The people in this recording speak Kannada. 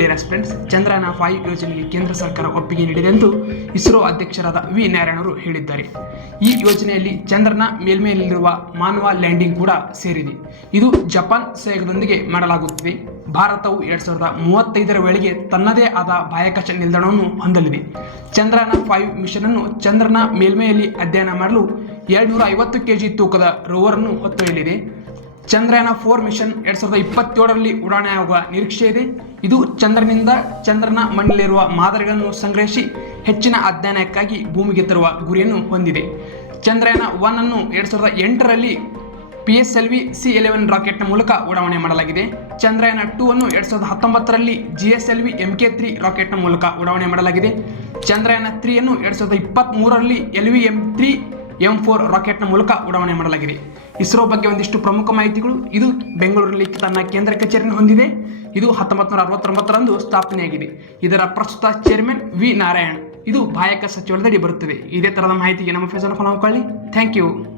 ಡಿಯರ್ ಫ್ರೆಂಡ್ಸ್ ಚಂದ್ರನ ಫೈವ್ ಯೋಜನೆಗೆ ಕೇಂದ್ರ ಸರ್ಕಾರ ಒಪ್ಪಿಗೆ ನೀಡಿದೆ ಎಂದು ಇಸ್ರೋ ಅಧ್ಯಕ್ಷರಾದ ವಿ. ನಾರಾಯಣರು ಹೇಳಿದ್ದಾರೆ. ಈ ಯೋಜನೆಯಲ್ಲಿ ಚಂದ್ರನ ಮೇಲ್ಮೈಯಲ್ಲಿರುವ ಮಾನವ ಲ್ಯಾಂಡಿಂಗ್ ಕೂಡ ಸೇರಿದೆ. ಇದು ಜಪಾನ್ ಸಹಯೋಗದೊಂದಿಗೆ ಮಾಡಲಾಗುತ್ತಿದೆ. ಭಾರತವು ಎರಡ್ ಸಾವಿರದ ಮೂವತ್ತೈದರ ವೇಳೆಗೆ ತನ್ನದೇ ಆದ ಬಾಹ್ಯಾಕಾಶ ನಿಲ್ದಾಣವನ್ನು ಹೊಂದಲಿದೆ. ಚಂದ್ರನ ಫೈವ್ ಮಿಷನ್ ಅನ್ನು ಚಂದ್ರನ ಮೇಲ್ಮೈಯಲ್ಲಿ ಅಧ್ಯಯನ ಮಾಡಲು ಎರಡ್ನೂರ ಐವತ್ತು ಕೆಜಿ ತೂಕದ ರೋವರ್ ಅನ್ನು ಹೊತ್ತೊಯ್ಯಲಿದೆ. ಚಂದ್ರಯಾನ ಫೋರ್ ಮಿಷನ್ ಎರಡ್ ಸಾವಿರದ ಇಪ್ಪತ್ತೇಳರಲ್ಲಿ ಉಡಾಣೆಯಾಗುವ ನಿರೀಕ್ಷೆ ಇದೆ. ಇದು ಚಂದ್ರನಿಂದ ಚಂದ್ರನ ಮಣ್ಣಲ್ಲಿರುವ ಮಾದರಿಗಳನ್ನು ಸಂಗ್ರಹಿಸಿ ಹೆಚ್ಚಿನ ಅಧ್ಯಯನಕ್ಕಾಗಿ ಭೂಮಿಗೆ ತರುವ ಗುರಿಯನ್ನು ಹೊಂದಿದೆ. ಚಂದ್ರಯಾನ ಒನ್ ಅನ್ನು ಎರಡ್ ಸಾವಿರದ ಎಂಟರಲ್ಲಿ P S L V C eleven ರಾಕೆಟ್ನ ಮೂಲಕ ಉಡಾವಣೆ ಮಾಡಲಾಗಿದೆ. ಚಂದ್ರಯಾನ ಟೂ ಅನ್ನು ಎರಡ್ ಸಾವಿರದ ಹತ್ತೊಂಬತ್ತರಲ್ಲಿ G S L V M K three ರಾಕೆಟ್ನ ಮೂಲಕ ಉಡಾವಣೆ ಮಾಡಲಾಗಿದೆ. ಚಂದ್ರಯಾನ ತ್ರೀ ಅನ್ನು ಎರಡ್ ಸಾವಿರದ ಇಪ್ಪತ್ತ್ಮೂರರಲ್ಲಿ L V M three M four ರಾಕೆಟ್ನ ಮೂಲಕ ಉಡಾವಣೆ ಮಾಡಲಾಗಿದೆ. ಇಸ್ರೋ ಬಗ್ಗೆ ಒಂದಿಷ್ಟು ಪ್ರಮುಖ ಮಾಹಿತಿಗಳು ಇದು ಬೆಂಗಳೂರಲ್ಲಿ ತನ್ನ ಕೇಂದ್ರ ಕಚೇರಿಯನ್ನು ಹೊಂದಿದೆ. ಇದು ಹತ್ತೊಂಬತ್ತು ನೂರ ಅರವತ್ತೊಂಬತ್ತರಂದು ಸ್ಥಾಪನೆಯಾಗಿದೆ. ಇದರ ಪ್ರಸ್ತುತ ಚೇರ್ಮನ್ ವಿ ನಾರಾಯಣ್. ಇದು ಬಾಹ್ಯಾಕಾಶ ಸಚಿವಾಲಯದಡಿ ಬರುತ್ತದೆ. ಇದೇ ತರಹದ ಮಾಹಿತಿಗೆ ನಮ್ಮ ಫೇಸನ್ನು ಫಾಲೋ ಮಾಡ್ಕೊಳ್ಳಿ ಥ್ಯಾಂಕ್ ಯು